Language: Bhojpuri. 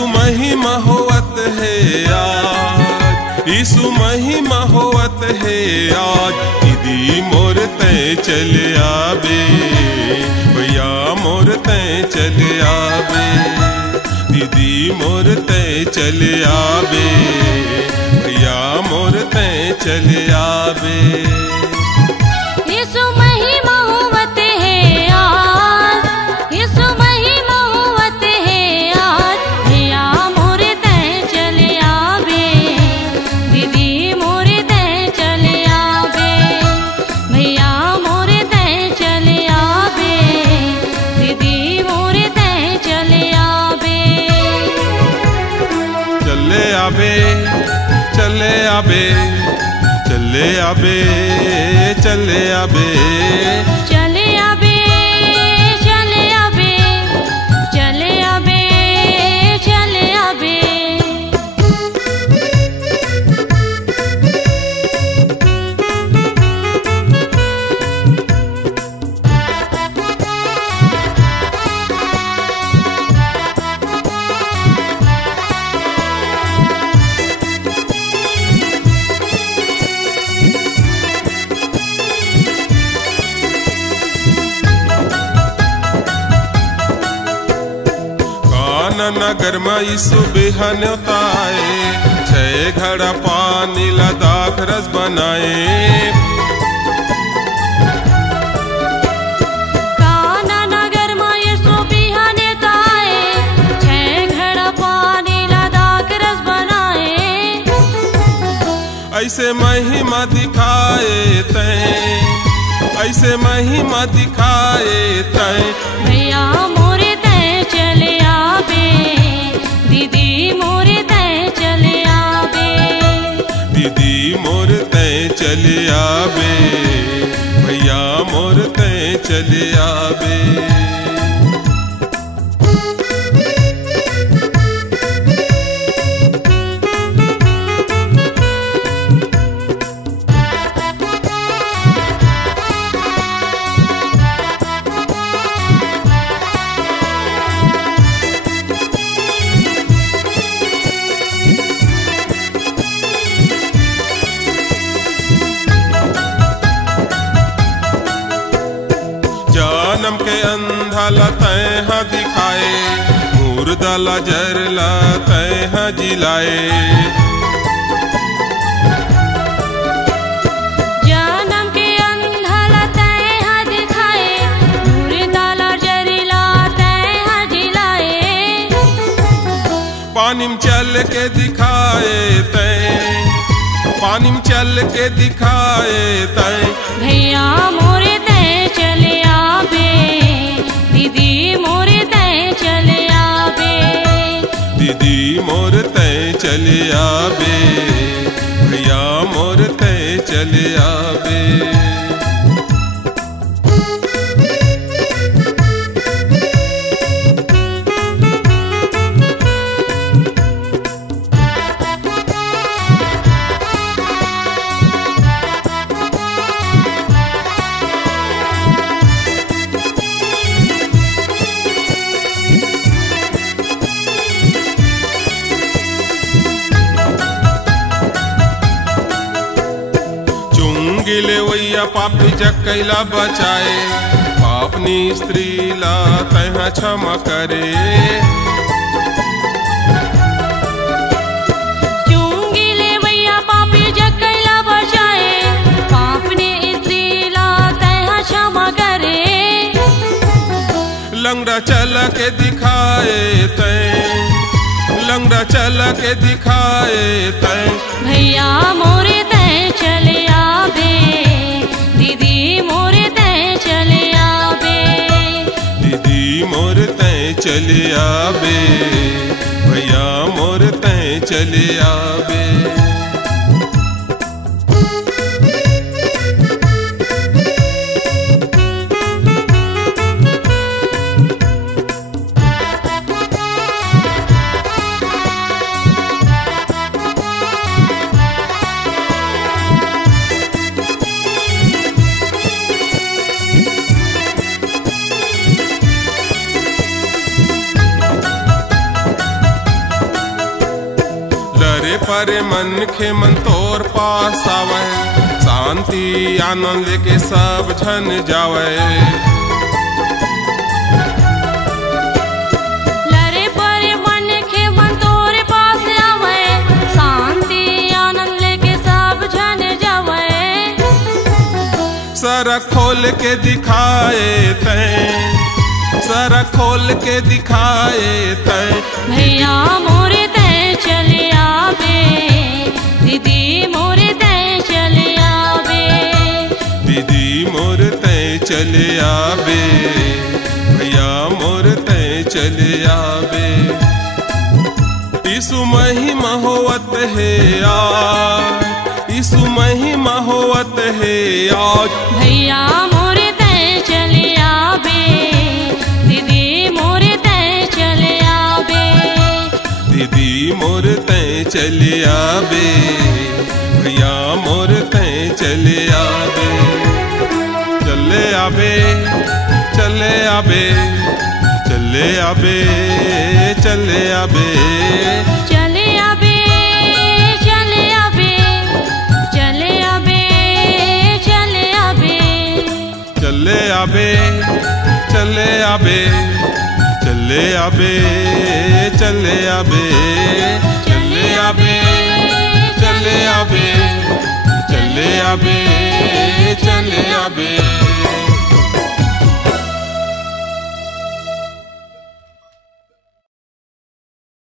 यीशु महिमा होवत है आज, यीशु महिमा होवत है आज। दीदी मोर तय चले आवे, भैया मोर तय चले आवे, दीदी मोर तय चले आवे, भैया मोर तय चले आवे। यीशु महिमा होवत है आज, यीशु महिमा होवत है आज। भैया मोर तय चले आवे, दीदी मोर तय चले आवे, भैया मोर तय चले आवे, दीदी मोर तय चले आवे। चले आवे, चले आवे, चले आवे, चले आवे, चले आवे, चले आवे, चले आवे, चले आवे। नगर में यीशु बिहान उताए, 6 घड़ा पानी लदाख रस बनाए। काना नगर में यीशु बिहान उताए, 6 घड़ा पानी लदाख रस बनाए। ऐसे महिमा दिखाए तय, ऐसे महिमा दिखाए तय। भैया मोरे तय चले आवे, दीदी मोरे तय चले आवे, दीदी मोर तय चले आवे, भैया मोर तय चले आवे। जन्म के अंधा तय दिखाए, मुर्दा जरला तय जिलाए। जन्म के अंधा तय दिखाए, मुर्दा जरला तय जिलाए। पानी में चल के दिखाए तय, पानी में चल के दिखाए तय। भैया मोरे तय चले आवे, दीदी मोरे तय चले आवे, दीदी मोर तय चले आवे, भैया मोर तय चले आवे। गिले वैया पापी जकैला बचाए, पापनी स्त्री ला तह क्षमा करे। चुंगिले वैया पापी जकैला बचाए, पापनी स्त्री ला तह क्षमा करे। लंगड़ा चल के दिखाए तय, लंगड़ा चल के दिखाए तय। भैया मोरे तय चले आवे, दीदी मोरे तय चले आवे, दीदी मोर तय चले आवे, भैया मोर तय चले आवे। परे मन खे मन तोर पास आवे, शांति आनंद के सब झन जावे। लरे परे मन खे मन तोर पास आवे, शांति आनंद के सब झन जावे। सर खोल के दिखाए तैं, सर खोल के दिखाए तैं, भैया मोरे तैं चले आवे, दीदी मोरे तैं चले आवे, दीदी मोर तैं चले आवे, भैया मोर तैं चले आवे। यीशु महिमा होवत है आज, यीशु महिमा होवत है आज, भैया मोरे तैं चले आवे, दीदी मोरे तैं चले आवे, दीदी मोर तैं चले आवे, भैया मोर तैं चले आवे। चले आवे, चले आवे, चले आवे, चले आवे, चले आवे, चले आवे, चले आवे, चले आवे, चले आवे, चले आवे, चले आवे, चले आवे।